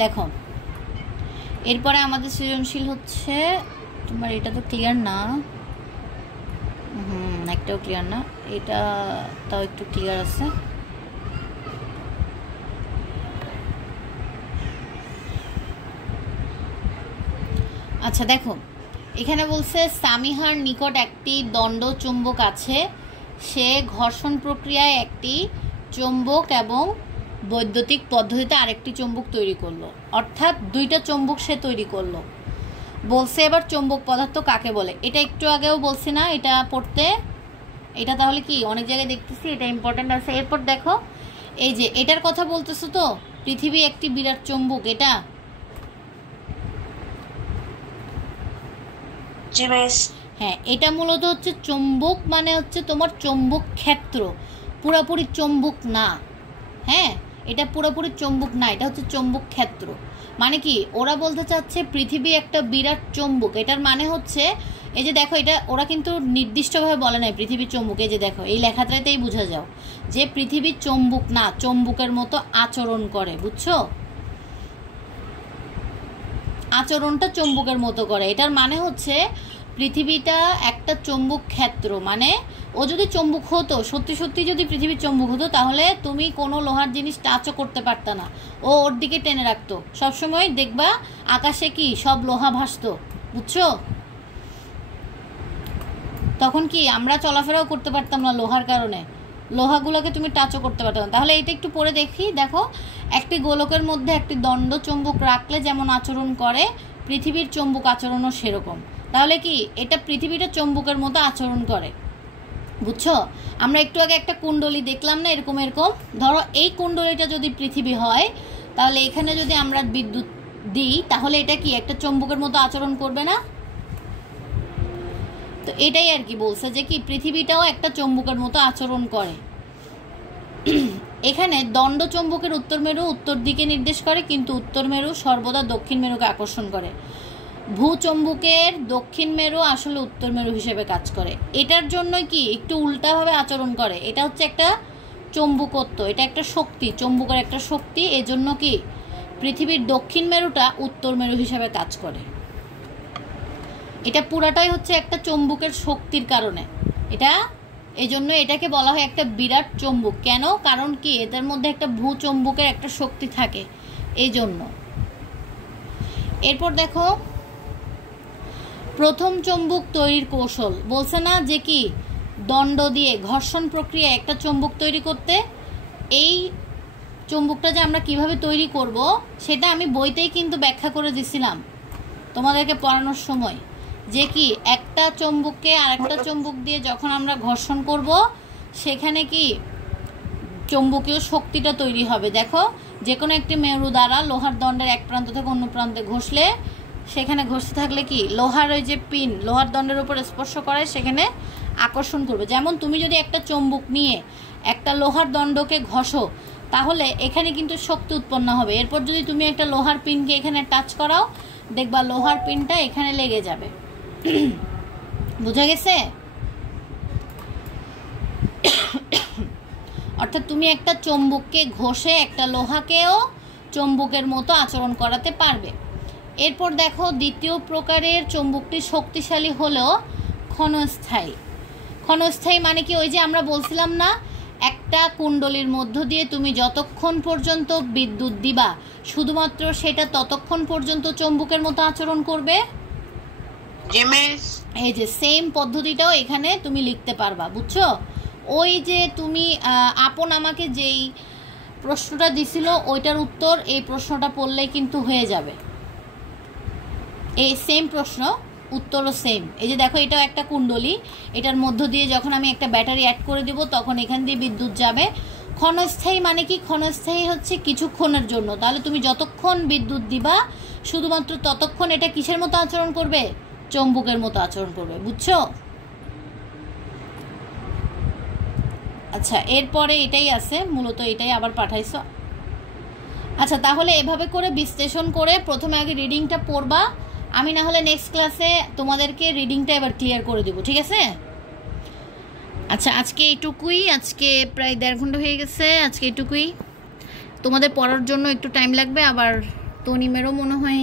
দেখো এরপরে আমাদের সৃজনশীল হচ্ছে তোমার, এটা তো ক্লিয়ার না, একটাও ক্লিয়ার না, এটা তাও একটু ক্লিয়ার আছে। আচ্ছা দেখো এখানে বলছে সামিহার নিকট একটি দণ্ড চুম্বক আছে, সে ঘর্ষণ প্রক্রিয়ায় একটি চুম্বক এবং বৈদ্যুতিক পদ্ধতিতে আরেকটি চুম্বক তৈরি করলো, অর্থাৎ দুইটা চুম্বক সে তৈরি করলো। বলছে এবার চুম্বক পদার্থ কাকে বলে, এটা একটু আগেও বলছি না এটা পড়তে, এটা তাহলে কি অনেক জায়গায় দেখতেছি, এটা ইম্পর্টেন্ট আছে। এরপর দেখো এই যে এটার কথা বলতেছো তো, পৃথিবী একটি বিরাট চুম্বক, এটা হ্যাঁ এটা মূলত হচ্ছে চুম্বক, মানে হচ্ছে তোমার চুম্বক ক্ষেত্র, পুরোপুরি চুম্বক না। হ্যাঁ এটা পুরোপুরি চুম্বক না, এটা হচ্ছে চুম্বক ক্ষেত্র। মানে কি ওরা বলতে চাচ্ছে পৃথিবী একটা বিরাট চুম্বক, এটার মানে হচ্ছে এই যে দেখো এটা ওরা কিন্তু নির্দিষ্টভাবে বলে নাই পৃথিবী চুম্বক, এই যে দেখো এই লেখাটাতেই বোঝা যাও যে পৃথিবী চুম্বক না, চুম্বকের মতো আচরণ করে, বুঝছো? আচরণটা চুম্বকের মতো করে, এটার মানে হচ্ছে পৃথিবীটা একটা চুম্বক ক্ষেত্র। মানে ও যদি চুম্বক হতো, সত্যি সত্যি যদি পৃথিবীর চুম্বক হতো, তাহলে তুমি কোনো লোহার জিনিস টাচও করতে পারত না, ও ওর দিকে টেনে রাখতো সবসময়, দেখবা আকাশে কি সব লোহা ভাসতো, বুঝছো? তখন কি আমরা চলাফেরাও করতে পারতাম না লোহার কারণে, লোহাগুলোকে তুমি টাচও করতে পারতো না। তাহলে এটা একটু পরে দেখি, দেখো একটি গোলকের মধ্যে একটি দণ্ড চুম্বক রাখলে যেমন আচরণ করে, পৃথিবীর চুম্বক আচরণও সেরকম। তাহলে কি এটা পৃথিবীটা চুম্বকের মতো আচরণ করে, বুঝছো? আমরা একটু আগে একটা কুণ্ডলী দেখলাম না, এরকম এরকম, ধরো এই কুণ্ডলীটা যদি পৃথিবী হয়, তাহলে এখানে যদি আমরা বিদ্যুৎ দিই, তাহলে এটা কি একটা চুম্বকের মতো আচরণ করবে না? তো এটাই আর কি বলছে যে কি পৃথিবীটাও একটা চুম্বকের মতো আচরণ করে। এখানে দণ্ড চুম্বকের উত্তর মেরু উত্তর দিকে নির্দেশ করে, কিন্তু উত্তর মেরু সর্বদা দক্ষিণ মেরুকে আকর্ষণ করে। ভূচুম্বকের দক্ষিণ মেরু আসলে উত্তর মেরু হিসেবে কাজ করে, এটার জন্য কি একটু উল্টাভাবে আচরণ করে। এটা হচ্ছে একটা চুম্বকত্ব, এটা একটা শক্তি, চুম্বকের একটা শক্তি, এজন্য কি পৃথিবীর দক্ষিণ মেরুটা উত্তর মেরু হিসেবে কাজ করে। এটা পুরাটাই হচ্ছে একটা চুম্বকের শক্তির কারণে, এটা এই জন্য এটাকে বলা হয় একটা বিরাট চুম্বক। কেন? কারণ কি এদের মধ্যে একটা ভূচুম্বকের একটা শক্তি থাকে, এই জন্য। এরপর দেখো প্রথম চুম্বক তৈরির কৌশল বলছে না যে কি দণ্ড দিয়ে ঘর্ষণ প্রক্রিয়া একটা চুম্বক তৈরি করতে। এই চুম্বকটা যে আমরা কিভাবে তৈরি করব সেটা আমি বইতেই কিন্তু ব্যাখ্যা করে দিছিলাম তোমাদেরকে পড়ানোর সময়, যে কি একটা চুম্বককে আরেকটা চুম্বক দিয়ে যখন আমরা ঘর্ষণ করব, সেখানে কি চুম্বকীয় শক্তিটা তৈরি হবে। দেখো যে কোনো একটি মেরু দ্বারা লোহার দণ্ডের এক প্রান্ত থেকে অন্য প্রান্তে ঘষলে, সেখানে ঘষতে থাকলে কি লোহার ওই যে পিন লোহার দণ্ডের উপর স্পর্শ করে, সেখানে আকর্ষণ করবে। যেমন তুমি যদি একটা চুম্বক নিয়ে একটা লোহার দণ্ডকে ঘষো, তাহলে এখানে কিন্তু শক্তি উৎপন্ন হবে। এরপর যদি তুমি একটা লোহার পিনকে এখানে টাচ করাও, দেখবা লোহার পিনটা এখানে লেগে যাবে। বুঝা গেছে? অর্থাৎ তুমি একটা চুম্বককে ঘষে একটা লোহাকেও চুম্বকের মতো আচরণ করাতে পারবে। এরপর দেখো দ্বিতীয় প্রকারের চুম্বকটি শক্তিশালী হলেও ক্ষণস্থায়ী। ক্ষণস্থায়ী মানে কি ওই যে আমরা বলছিলাম না, একটা কুণ্ডলীর মধ্য দিয়ে তুমি যতক্ষণ পর্যন্ত বিদ্যুৎ দিবা, শুধুমাত্র সেটা ততক্ষণ পর্যন্ত চুম্বকের মতো আচরণ করবে। এই যে সেম পদ্ধতিটাও এখানে তুমি লিখতে পারবা, বুঝছো? ওই যে তুমি আপন আমাকে যেই প্রশ্নটা দিছিল ওইটার উত্তর এই প্রশ্নটা পড়লেই কিন্তু হয়ে যাবে। এই সেম প্রশ্ন, উত্তরও সেম। এই যে দেখো এটাও একটা কুণ্ডলী, এটার মধ্য দিয়ে যখন আমি একটা ব্যাটারি অ্যাড করে দেব, তখন এখান দিয়ে বিদ্যুৎ যাবে। ক্ষণস্থায়ী মানে কি? ক্ষণস্থায়ী হচ্ছে কিছুক্ষণের জন্য। তাহলে তুমি যতক্ষণ বিদ্যুৎ দিবা, শুধুমাত্র ততক্ষণ এটা কিসের মতো আচরণ করবে? চুম্বকের মতো আচরণ করবে, বুঝছো? আচ্ছা এরপরে এটাই আছে, মূলত এটাই আবার পাঠাইছো। আচ্ছা তাহলে এভাবে করে বিশ্লেষণ করে প্রথমে আগে রিডিংটা পড়বা, আমি না হলে নেক্সট ক্লাসে তোমাদেরকে রিডিংটা এবার ক্লিয়ার করে দেবো, ঠিক আছে? আচ্ছা আজকে এইটুকুই, আজকে প্রায় 1.5 ঘন্টা হয়ে গেছে, আজকে এইটুকুই। তোমাদের পড়ার জন্য একটু টাইম লাগবে, আবার তনিমেরও মনে হয়